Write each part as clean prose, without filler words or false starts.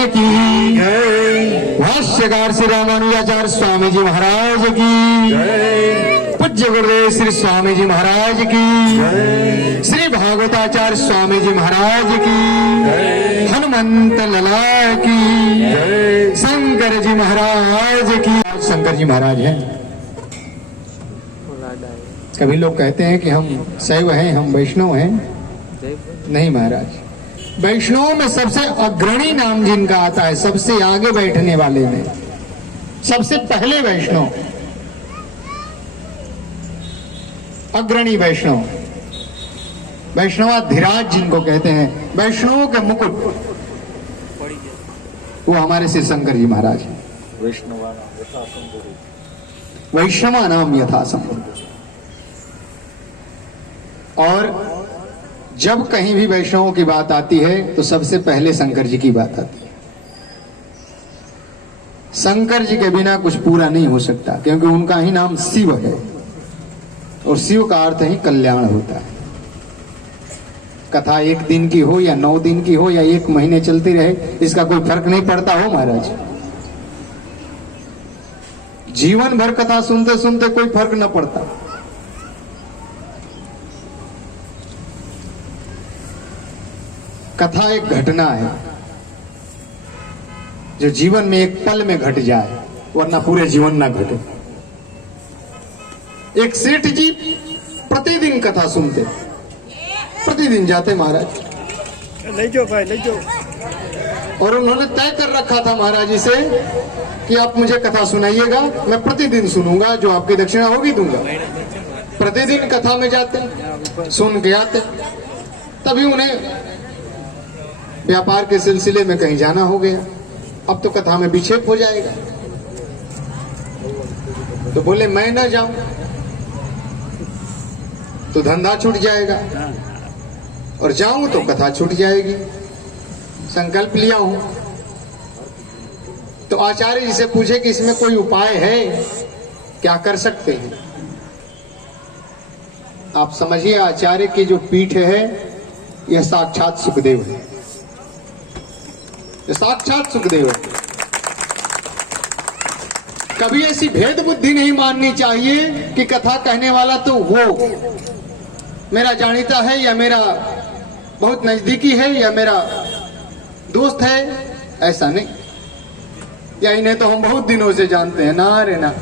भगवान की जय। भाष्यकार श्री रामानुजाचार्य स्वामी जी महाराज की जय। पूज्य गुरुदेव श्री स्वामी जी महाराज की जय। श्री भागवताचार्य स्वामी जी महाराज की जय। हनुमंत लला की जय। शंकर जी महाराज की। शंकर जी महाराज हैं। कभी लोग कहते हैं कि हम शैव हैं, हम वैष्णव हैं। नहीं महाराज, वैष्णव में सबसे अग्रणी नाम जिनका आता है, सबसे आगे बैठने वाले में, सबसे पहले वैष्णव, अग्रणी वैष्णव, वैष्णवाधिराज जिनको कहते हैं, वैष्णवों के मुकुट, वो हमारे श्री शंकर जी महाराज हैं। वैष्णवा नाम यथा संभव। और जब कहीं भी वैष्णवों की बात आती है तो सबसे पहले शंकर जी की बात आती है। शंकर जी के बिना कुछ पूरा नहीं हो सकता, क्योंकि उनका ही नाम शिव है और शिव का अर्थ ही कल्याण होता है। कथा 1 दिन की हो या 9 दिन की हो या 1 महीने चलती रहे, इसका कोई फर्क नहीं पड़ता हो महाराज। जीवन भर कथा सुनते सुनते कोई फर्क न पड़ता। कथा एक घटना है जो जीवन में एक पल में घट जाए, वरना पूरे जीवन ना घटे। एक सेठ जी प्रतिदिन कथा सुनते, प्रतिदिन जाते महाराज, ले जाओ भाई ले जाओ, और उन्होंने तय कर रखा था महाराज जी से कि आप मुझे कथा सुनाइएगा, मैं प्रतिदिन सुनूंगा, जो आपकी दक्षिणा होगी दूंगा। प्रतिदिन कथा में जाते, सुन के आते। तभी उन्हें व्यापार के सिलसिले में कहीं जाना हो गया, अब तो कथा में विक्षेप हो जाएगा, तो बोले मैं ना जाऊं तो धंधा छूट जाएगा, और जाऊं तो कथा छूट जाएगी। संकल्प लिया हूं। तो आचार्य जी से पूछे कि इसमें कोई उपाय है, क्या कर सकते हैं। आप समझिए, आचार्य की जो पीठ है यह साक्षात सुखदेव है, साक्षात सुखदेव है। कभी ऐसी भेद बुद्धि नहीं माननी चाहिए कि कथा कहने वाला तो वो मेरा जानीता है या मेरा बहुत नजदीकी है या मेरा दोस्त है, ऐसा नहीं, या इन्हें तो हम बहुत दिनों से जानते हैं। ना रे ना,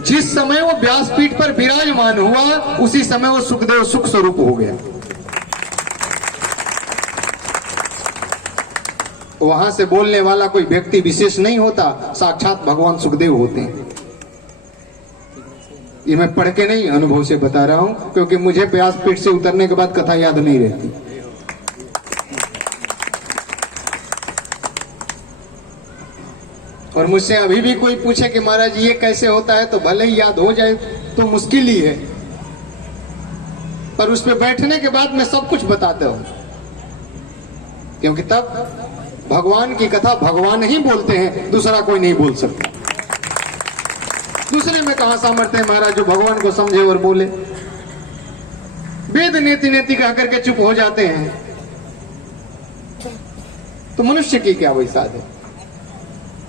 जिस समय वो व्यासपीठ पर विराजमान हुआ उसी समय वो सुखदेव सुख स्वरूप हो गया। वहां से बोलने वाला कोई व्यक्ति विशेष नहीं होता, साक्षात भगवान सुखदेव होते हैं। ये मैं पढ़ के नहीं, अनुभव से बता रहा हूं, क्योंकि मुझे व्यासपीठ से उतरने के बाद कथा याद नहीं रहती। और मुझसे अभी भी कोई पूछे कि महाराज ये कैसे होता है, तो भले ही याद हो जाए तो मुश्किल ही है, पर उस पर बैठने के बाद मैं सब कुछ बताता हूं, क्योंकि तब भगवान की कथा भगवान ही बोलते हैं, दूसरा कोई नहीं बोल सकता। दूसरे में कहां सामर्थ्य है महाराज जो भगवान को समझे और बोले। वेद नेति नेति कह करके चुप हो जाते हैं, तो मनुष्य की क्या वैसा है।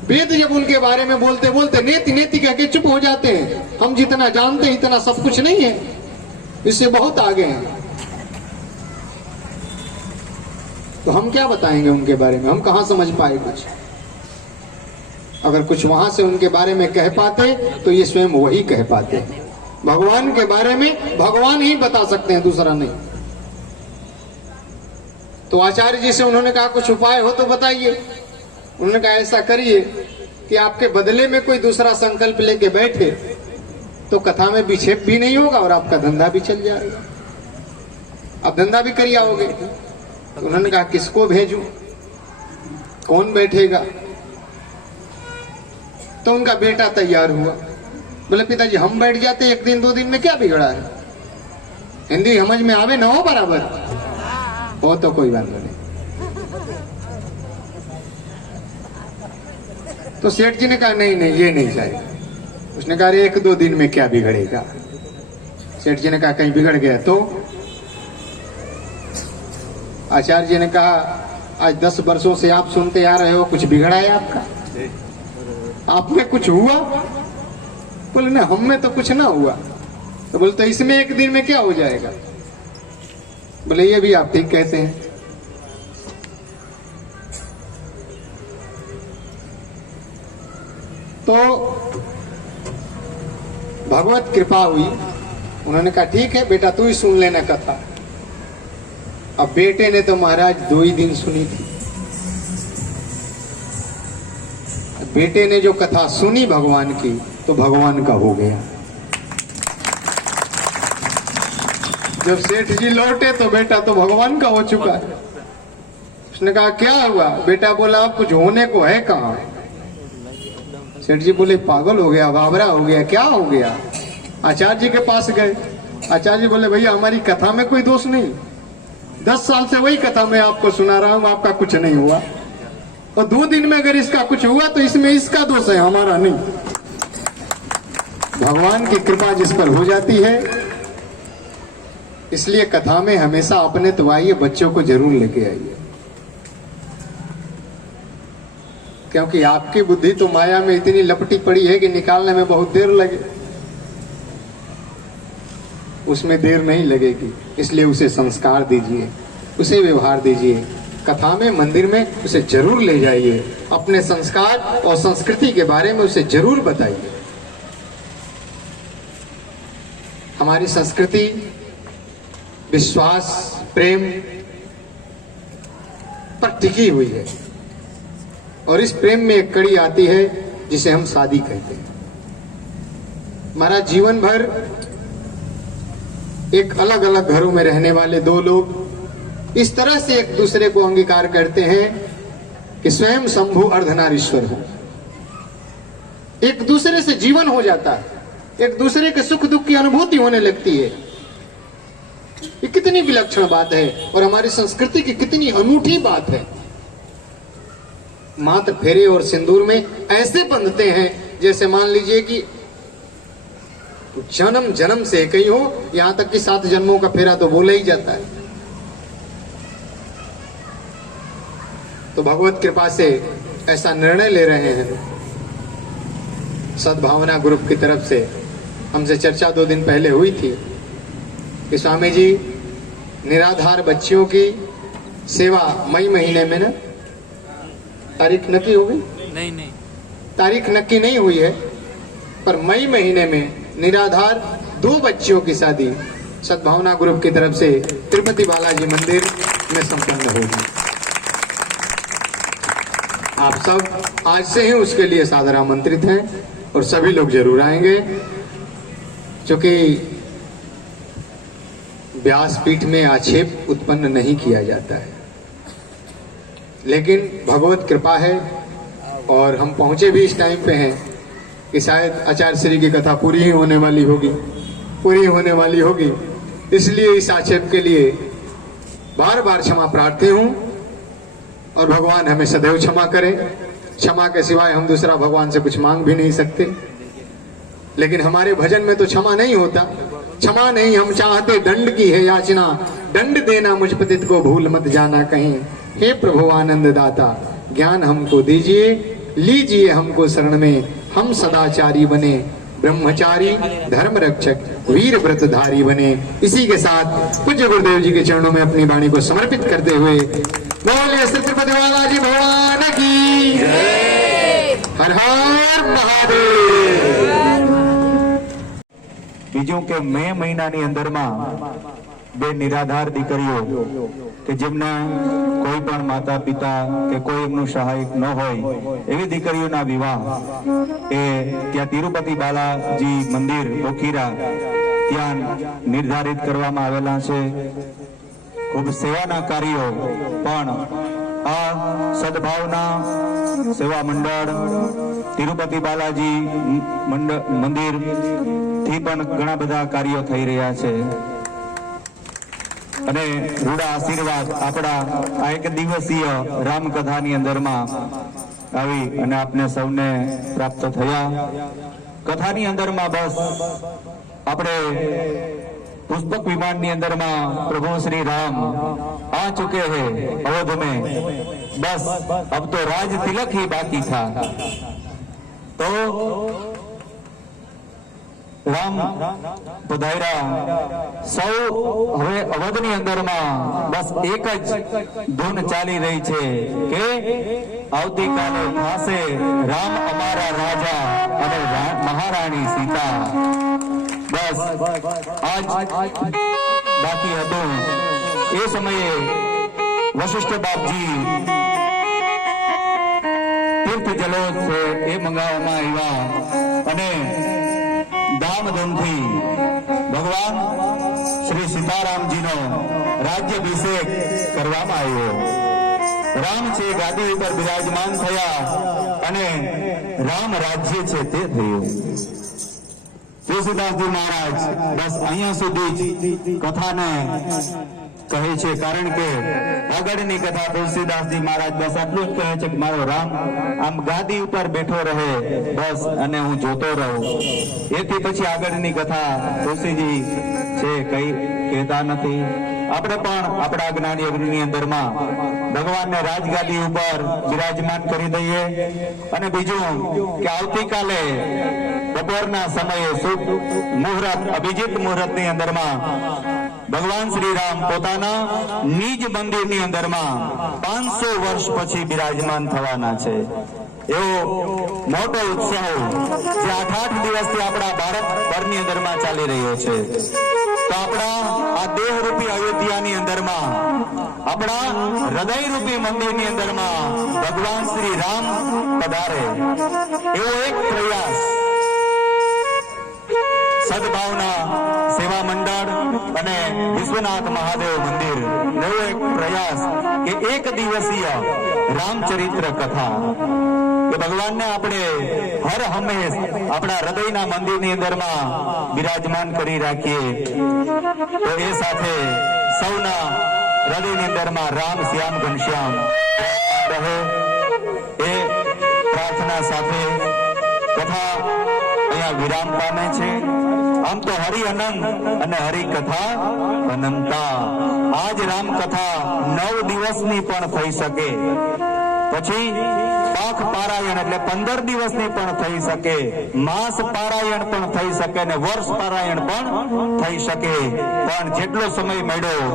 वेद जब उनके बारे में बोलते बोलते नेति नेति कह के चुप हो जाते हैं। हम जितना जानते हैं इतना सब कुछ नहीं है, इससे बहुत आगे हैं। तो हम क्या बताएंगे उनके बारे में, हम कहां समझ पाए कुछ। अगर कुछ वहां से उनके बारे में कह पाते तो ये स्वयं वही कह पाते। भगवान के बारे में भगवान ही बता सकते हैं, दूसरा नहीं। तो आचार्य जी से उन्होंने कहा कुछ उपाय हो तो बताइए। उन्होंने कहा ऐसा करिए कि आपके बदले में कोई दूसरा संकल्प लेके बैठे तो कथा में विक्षेप भी नहीं होगा और आपका धंधा भी चल जाएगा, आप धंधा भी कर आओगे। तो उन्होंने कहा किसको भेजूं, कौन बैठेगा। तो उनका बेटा तैयार हुआ, बोले पिताजी हम बैठ जाते 1 दिन 2 दिन में, क्या बिगड़ा है। हिंदी समझ में आवे ना हो बराबर हो तो कोई बात नहीं। तो सेठ जी ने कहा नहीं नहीं ये नहीं चाहिए। उसने कहा 1-2 दिन में क्या बिगड़ेगा। सेठ जी ने कहा कहीं बिगड़ गया तो। आचार्य जी ने कहा आज 10 वर्षों से आप सुनते आ रहे हो, कुछ बिगड़ा है आपका? आप में कुछ हुआ? बोले ना, हम में तो कुछ ना हुआ। तो बोलते इसमें एक दिन में क्या हो जाएगा? बोले ये भी आप ठीक कहते हैं। तो भगवत कृपा हुई, उन्होंने कहा ठीक है बेटा तू ही सुन लेना कथा। अब बेटे ने तो महाराज 2 ही दिन सुनी थी। बेटे ने जो कथा सुनी भगवान की, तो भगवान का हो गया। जब सेठ जी लौटे तो बेटा तो भगवान का हो चुका है। उसने कहा क्या हुआ? बेटा बोला अब कुछ होने को है कहां? सेठ जी बोले पागल हो गया, बाबरा हो गया, क्या हो गया? आचार्य जी के पास गए। आचार्य जी बोले भैया हमारी कथा में कोई दोष नहीं, 10 साल से वही कथा मैं आपको सुना रहा हूं, आपका कुछ नहीं हुआ। और 2 दिन में अगर इसका कुछ हुआ तो इसमें इसका दोष है, हमारा नहीं। भगवान की कृपा जिस पर हो जाती है, इसलिए कथा में हमेशा अपने तो आइए, बच्चों को जरूर लेके आइए, क्योंकि आपकी बुद्धि तो माया में इतनी लपटी पड़ी है कि निकालने में बहुत देर लगे। उसमें देर नहीं लगेगी, इसलिए उसे संस्कार दीजिए, उसे व्यवहार दीजिए। कथा में, मंदिर में उसे जरूर ले जाइए, अपने संस्कार और संस्कृति के बारे में उसे जरूर बताइए। हमारी संस्कृति विश्वास, प्रेम पर टिकी हुई है, और इस प्रेम में एक कड़ी आती है जिसे हम शादी कहते हैं। हमारा जीवन भर एक अलग अलग घरों में रहने वाले 2 लोग इस तरह से एक दूसरे को अंगीकार करते हैं कि स्वयं शंभु अर्धनारीश्वर हो। एक दूसरे से जीवन हो जाता है, एक दूसरे के सुख दुख की अनुभूति होने लगती है। ये कितनी विलक्षण बात है, और हमारी संस्कृति की कितनी अनूठी बात है। मात्र फेरे और सिंदूर में ऐसे बंधते हैं जैसे मान लीजिए कि जन्म जन्म से कहीं हो, यहां तक कि 7 जन्मों का फेरा तो बोला ही जाता है। तो भगवत कृपा से ऐसा निर्णय ले रहे हैं। सद्भावना ग्रुप की तरफ से हमसे चर्चा 2 दिन पहले हुई थी कि स्वामी जी निराधार बच्चियों की सेवा मई महीने में ना, तारीख नक्की हो गई? नहीं, तारीख नक्की नहीं हुई है, पर मई महीने में निराधार 2 बच्चियों की शादी सद्भावना ग्रुप की तरफ से तिरुपति बालाजी मंदिर में संपन्न होगी। आप सब आज से ही उसके लिए सादर आमंत्रित हैं, और सभी लोग जरूर आएंगे, क्योंकि व्यासपीठ में आक्षेप उत्पन्न नहीं किया जाता है, लेकिन भगवत कृपा है। और हम पहुंचे भी इस टाइम पे हैं कि शायद आचार्य श्री की कथा पूरी ही होने वाली होगी, इसलिए इस आक्षेप के लिए बार बार क्षमा प्रार्थी हूं, और भगवान हमें सदैव क्षमा करे। क्षमा के सिवाय हम दूसरा भगवान से कुछ मांग भी नहीं सकते, लेकिन हमारे भजन में तो क्षमा नहीं होता। क्षमा नहीं हम चाहते, दंड की है याचना, दंड देना मुझ पतित को भूल मत जाना कहीं। हे प्रभु आनंद दाता, ज्ञान हमको दीजिए, लीजिए हमको शरण में, हम सदाचारी बने, ब्रह्मचारी, धर्म रक्षक, वीर व्रतधारी बने। इसी के साथ पूज्य गुरुदेव जी के चरणों में अपनी वाणी को समर्पित करते हुए बोलिए श्री तिरुपति बालाजी भगवान की हर हर महादेव। બીજું કે મે મહિનાની અંદરમાં 2 નિરાધાર દીકરીઓ કે જેમના કોઈ પણ માતા પિતા કે કોઈ એમનું સહાયક ન હોય એવી દીકરીઓના વિવાહ એ ત્યાં તિરુપતિ બાલાજી મંદિર બોખીરા ત્યાં નિર્ધારિત કરવામાં આવેલા છે। ખૂબ સેવાના કાર્યો પણ આ સદભાવના સેવા મંડળ તિરુપતિ બાલાજી મંદિર થી પણ ઘણા બધા કાર્યો થઈ રહ્યા છે, અને રૂડા આશીર્વાદ આપણા આ 1 દિવસીય રામકથાની અંદરમાં આવી અને આપને સૌને પ્રાપ્ત થયા। કથાની અંદરમાં બસ આપણે પુષ્પક વિમાનની અંદરમાં પ્રભુ શ્રી રામ आ चुके हैं अवध में, बस अब तो राज तिलक ही बाकी था। तो રામ પધાર્યા સૌ હવે અવધની અંદરમાં બસ એક જ ધૂન ચાલી રહી છે કે આવતીકાલે થશે રામ અમારા રાજા અને મહારાણી સીતા। બસ આજ બાકી હતું। એ સમયે વશિષ્ઠ બાપજી તીર્થ જલો છે એ મંગાવવામાં આવ્યા અને धामधूमथी भगवान श्री सीतारामजीनो राज्याभिषेक करवामां आव्यो। राम छे गादी पर विराजमान थया अने राम राज्य छे ते थयुं। तुलसीदासजी महाराज बस अहींया सुधी ज कथाने कहे छे, कारण के આગળની કથા તુલસીદાસજી મહારાજ બસ આટલું જ કહે છે કે મારો રામ આમ ગાદી ઉપર બેઠો રહે બસ અને હું જોતો રહું। એથી પછી આગળની કથા તુલસીજી છે કઈ કહેતા નથી। આપણે પણ આપણા જ્ઞાન યજ્ઞની અંદરમાં ભગવાનને રાજગાદી ઉપર બિરાજમાન કરી દઈએ અને બીજું કે આવતીકાલે બપોરના સમયે શુભ મુહૂર્ત અભિજીત મુહૂર્તની અંદરમાં ભગવાન શ્રી રામ પોતાના નિજ મંદિરની અંદરમાં 500 વર્ષ પછી બિરાજમાન થવાના છે। એવો મોટો ઉત્સવ જે 8 દિવસથી આપણા ભારતભરની અંદરમાં ચાલી રહ્યો છે। તો આપણા આ દેહરૂપી અયોધ્યાની અંદરમાં આપણા હૃદયરૂપી મંદિરની અંદરમાં ભગવાન શ્રી રામ પધારે એવો એક પ્રયાસ સદભાવના સેવા મંડળ અને વિશ્વનાથ મહાદેવ મંદિર એવો એક પ્રયાસ કે એક દિવસીય રામચરિત્ર કથા કે ભગવાનને આપણે હર હંમેશ આપણા હૃદયના મંદિરની અંદરમાં બિરાજમાન કરી રાખીએ। તો એ સાથે સૌના હૃદયની અંદરમાં રામ શ્યામ ઘનશ્યામ રહે એ પ્રાર્થના સાથે કથા અહીંયા વિરામ પામે છે। આમ તો હરિ અનંત અને હરિ કથા અનંતા। આજ રામ કથા 9 દિવસની પણ થઈ શકે, પછી પાખ પારાયણ એટલે 15 દિવસની પણ થઈ શકે, માસ પારાયણ પણ થઈ શકે ને વર્ષ પારાયણ પણ થઈ શકે। પણ જેટલો સમય મળ્યો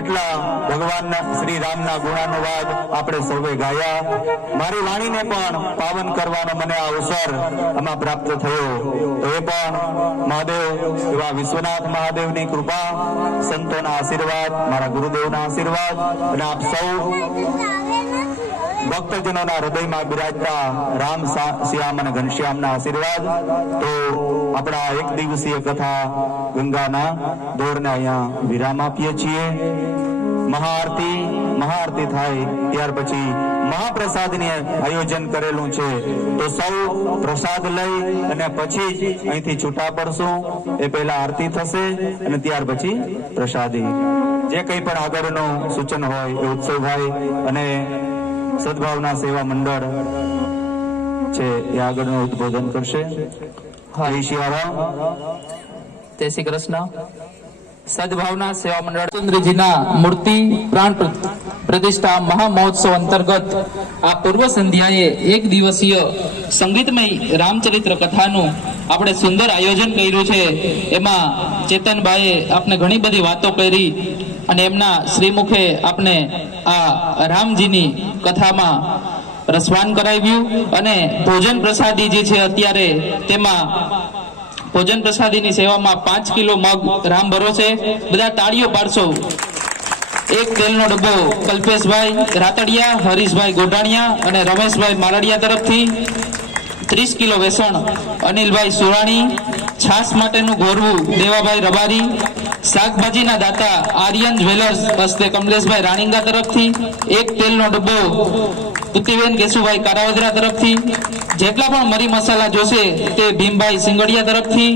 એટલા ભગવાનના શ્રી રામના ગુણાનુવાદ આપણે સૌએ ગાયા। મારી વાણીને પણ પાવન કરવાનો મને આ અવસર આમાં પ્રાપ્ત થયો। તો એ પણ મહાદેવ એવા વિશ્વનાથ મહાદેવની કૃપા, સંતોના આશીર્વાદ, મારા ગુરુદેવના આશીર્વાદ અને આપ સૌ ભક્તજનોના હૃદયમાં બિરાજતા રામ શ્યામ અને ઘનશ્યામના આશીર્વાદ। તો આપણા એક દિવસીય કથા ગંગાના દોરને અહીંયા વિરામ આપીએ છીએ। મહાઆરતી થાય ત્યાર પછી મહાપ્રસાદની આયોજન કરેલું છે। તો સૌ પ્રસાદ લઈ અને પછી જ અહીંથી છૂટા પડશું। એ પહેલા આરતી થશે અને ત્યાર પછી પ્રસાદી। જે કંઈ પણ આગળનું સૂચન હોય એ ઉત્સવભાઈ અને સદભાવના સેવા મંડળ છે એ આગળનું ઉદ્બોધન કરશે। જય સિયારામ, જય શ્રી કૃષ્ણ। સદભાવના સેવા મંડળ ચંદ્રજીના મૂર્તિ પ્રાણ પ્રતિષ્ઠા મહામહોત્સવ અંતર્ગત આ પૂર્વ સંધ્યાએ એક દિવસીય સંગીતમય રામચરિત્ર કથાનું આપણે સુંદર આયોજન કર્યું છે। એમાં ચેતનભાઈએ આપને ઘણી બધી વાતો કરી અને એમના શ્રીમુખે આપને આ રામજીની કથામાં રસવાન કરાવ્યું અને ભોજન પ્રસાદી જે છે અત્યારે તેમાં ભોજન પ્રસાદીની સેવામાં 5 કિલો મગ રામ ભરો છે। બધા તાળીઓ પાડશો। એક તેલનો ડબ્બો કલ્પેશભાઈ રાતડિયા, હરીશભાઈ ગોડાણિયા અને રમેશભાઈ માલડિયા તરફથી, 30 કિલો વેસણ અનિલભાઈ સુરાણી, છાસ માટેનું ગોરવું દેવાભાઈ રબારી, શાકભાજીના દાતા આર્યન જ્વેલર્સ હસ્તે કમલેશભાઈ રાણીંગા તરફથી, એક તેલનો ડબ્બો પુતિબેન કેશુભાઈ કારાવદરા તરફથી, જેટલા પણ મરી મસાલા જોશે તે ભીમભાઈ સિંગડિયા તરફથી,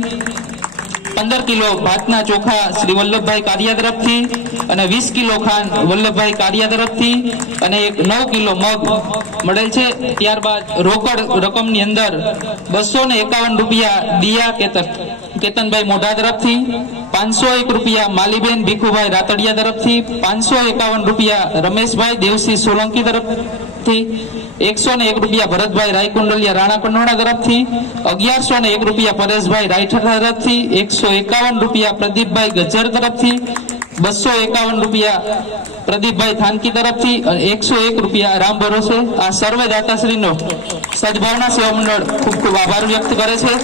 15 કિલો ભાતના ચોખા શ્રી વલ્લભભાઈ કારિયા તરફથી અને 20 કિલો ખાંડ વલ્લભભાઈ કારિયા તરફથી અને એક 9 કિલો મગ મળેલ છે। ત્યારબાદ રોકડ રકમની અંદર 251 રૂપિયા દિયા કે કેતનભાઈ મોઢા તરફથી 501 રૂપિયા માલીબેન ભીખુભાઈ રાતડિયા તરફથી 551 રૂપિયા રમેશભાઈ દેવસિંહ સોલંકી તરફથી 101 રૂપિયા ભરતભાઈ રાયકુંડલિયા રાણા કનોડા તરફથી 1101 રૂપિયા પરેશભાઈ રાયઠા તરફથી 151 રૂપિયા પ્રદીપભાઈ ગજ્જર તરફથી 251 રૂપિયા પ્રદીપભાઈ થાનકી તરફથી અને 101 રૂપિયા રામ ભરોસે આ સર્વે દાતાશ્રીનો સદભાવના સેવા મંડળ ખૂબ ખૂબ આભાર વ્યક્ત કરે છે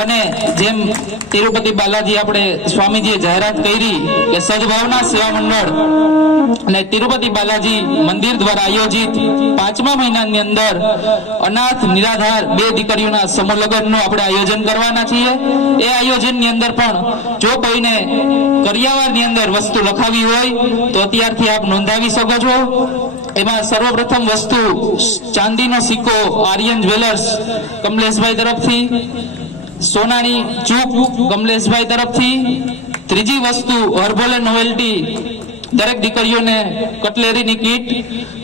અને જેમ તિરુપતિ બાલાજી આપણે સ્વામીજીએ જાહેરાત કરી કે સદભાવના સેવા મંડળ અને તિરુપતિ બાલાજી મંદિર દ્વારા આયોજિત 5મા મહિનાની અંદર અનાથ નિરાધાર 2 દીકરીઓના સમૂહ લગ્નનું આપણે આયોજન કરવાના છીએ. એ આયોજનની અંદર પણ જો કોઈને કરિયાવરની અંદર વસ્તુ લખાવી હોય તો અત્યારથી આપ નોંધાવી શકો છો. એમાં સર્વપ્રથમ વસ્તુ ચાંદીનો સિક્કો આર્યન જ્વેલર્સ કમલેશભાઈ તરફથી, સોનાની ચૂપ કમલેશભાઈ તરફથી, ત્રીજી વસ્તુ હર્બોલે નોવેલ્ટી દરેક દીકરીઓને કટલેરીની કીટ,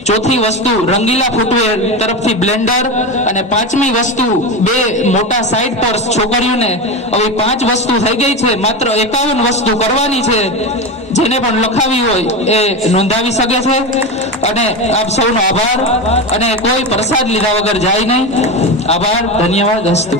ચોથી વસ્તુ રંગીલા ફૂટવેર તરફથી બ્લેન્ડર અને 5મી વસ્તુ 2 મોટા સાઇડ પર્સ છોકરીઓને. હવે 5 વસ્તુ થઈ ગઈ છે, માત્ર 51 વસ્તુ કરવાની છે. જેને પણ લખાવી હોય એ નોંધાવી શકે છે અને આપ સૌનો આભાર અને કોઈ પ્રસાદ લીધા વગર જાય નહીં. આભાર, ધન્યવાદ, અસ્તુ.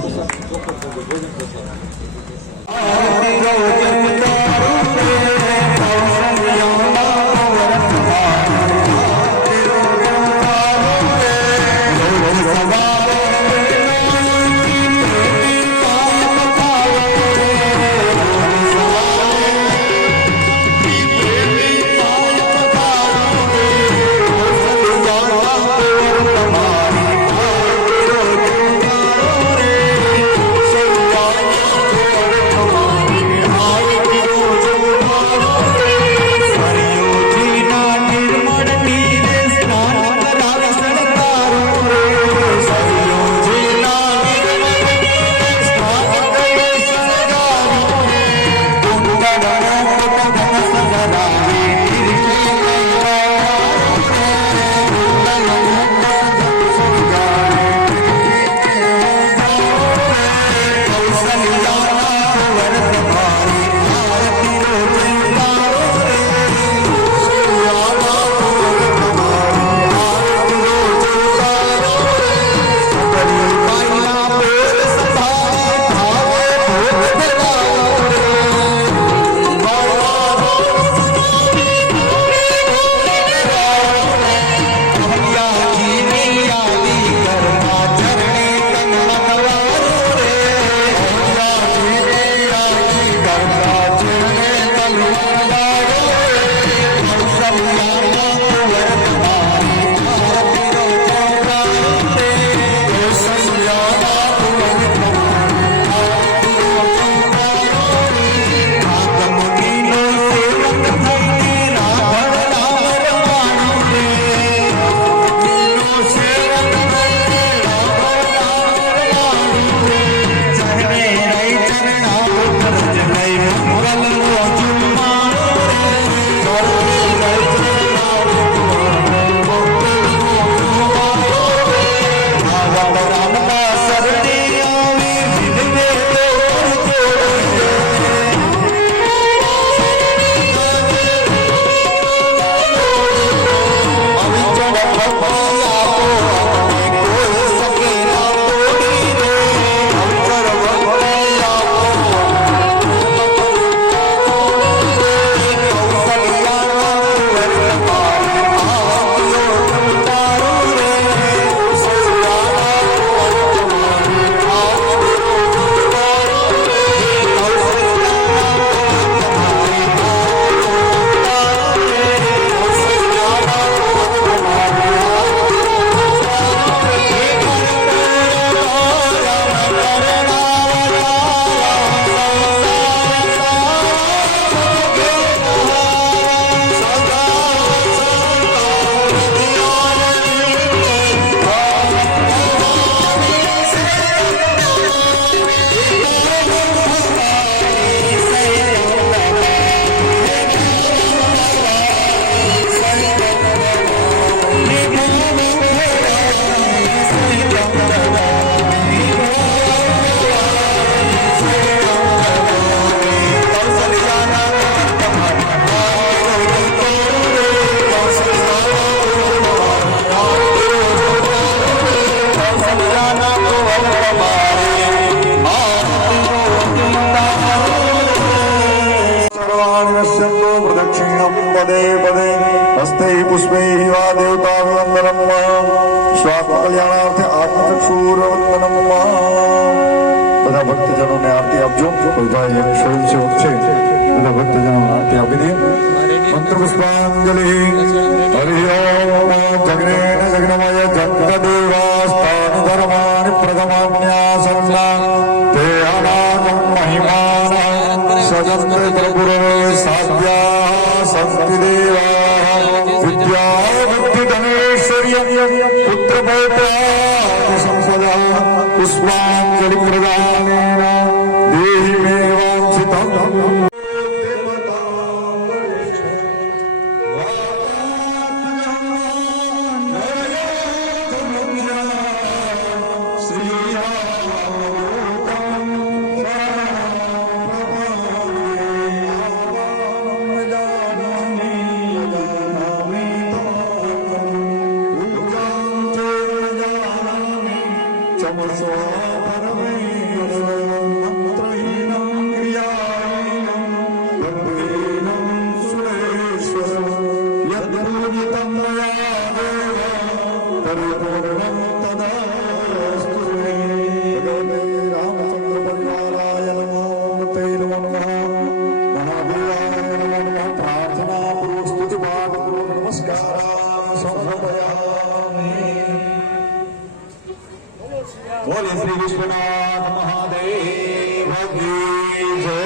જાના તો તમારે सर्वाणिनश्यन्तो प्रदक्षिणं पदे पदे हस्तैः पुष्पैः वा देवताभिवन्दनं स्वात्मकल्याणार्थे आत्मचक्षुरवन्दनं બધા ભક્તજનોને આરતી આપજો. કોઈ ભાઈ એક સ્વયંસેવક છે, બધા ભક્તજનો આરતી આપી દે. મંત્ર પુષ્પાંજલિ. હરિ ઓમ જગ્નેન જગ્નમય જગદેવાસ્તાનિ ધર્માનિ પ્રથમાન્યાસન્ના તે અનાગમ મહિમાના સજંતે પ્રભુરવે સાધ્યા સંતિ દેવા વિદ્યા બુદ્ધિ ધનેશ્વર્ય પુત્ર પૌત્રાદિ સંપદા પુષ્પાંજલિ પ્રદાનેન દેહી મે વાંછિતં બોલે શ્રી વિશ્વનાથ મહાદેવ કી જય.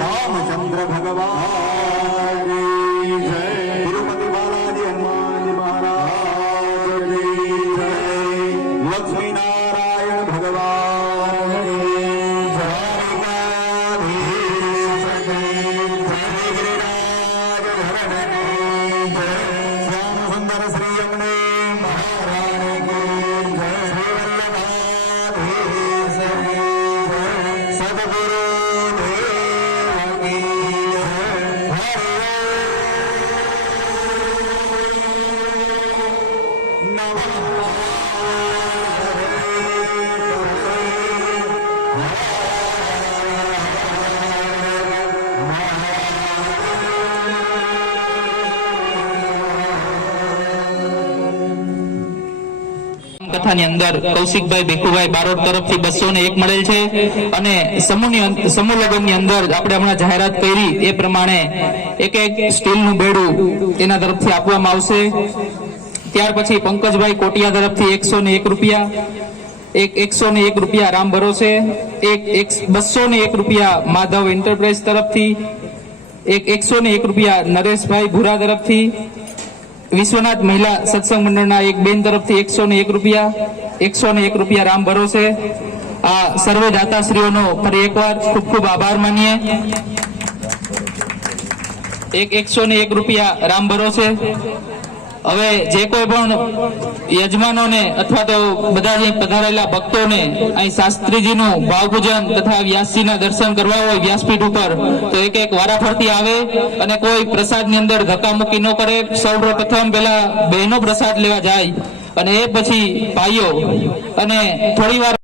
રામચંદ્ર ભગવાન કી જય. તિરુપતિ બાલાજી હનુમાનજી મહારાજ કી જય. લક્ષ્મી નારાયણ ભગવાન કી જય. શ્યામ સુંદર શ્રી અમને મહારાણી કી જય. કથાની અંદર કૌશિકભાઈ ભીખુભાઈ બારોટ તરફથી 201 મળેલ છે અને સમૂહ લગ્નની અંદર આપણે હમણાં જાહેરાત કરી એ પ્રમાણે એક સ્ટીલનું બેડું એના તરફથી આપવામાં આવશે. ત્યાર પછી પંકજભાઈ કોટિયા તરફથી 101 રૂપિયા, 101 રૂપિયા રામ ભરોસે, 201 રૂપિયા માધવ એન્ટરપ્રાઇઝ તરફથી, 101 રૂપિયા નરેશભાઈ ભૂરા તરફથી, વિશ્વનાથ મહિલા સત્સંગ મંડળના એક બેન તરફથી 101 રૂપિયા, 101 રૂપિયા રામ ભરોસે. આ સર્વે દાતાશ્રીઓનો ફરી એકવાર ખૂબ ખૂબ આભાર માનીએ. 101 રૂપિયા રામ ભરોસે. હવે જે કોઈ પણ યજમાનોને અથવા તો બધા જે પધારેલા ભક્તોને અહીં શાસ્ત્રીજીનું ભાવપૂજન તથા વ્યાસજીના દર્શન કરવા હોય વ્યાસપીઠ ઉપર તો એક વારાફરતી આવે અને કોઈ પ્રસાદની અંદર ધક્કામુક્કી ન કરે. સૌપ્રથમ પેલા બહેનો પ્રસાદ લેવા જાય અને એ પછી ભાઈઓ અને થોડી વાર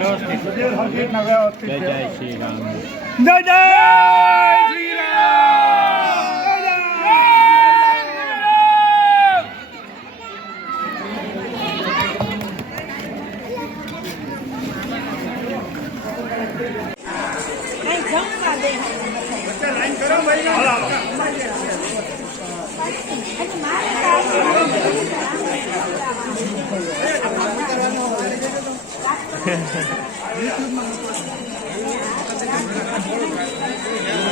Hãy subscribe cho kênh Ghiền Mì Gõ để không bỏ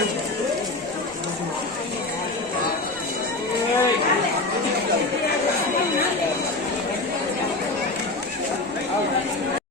lỡ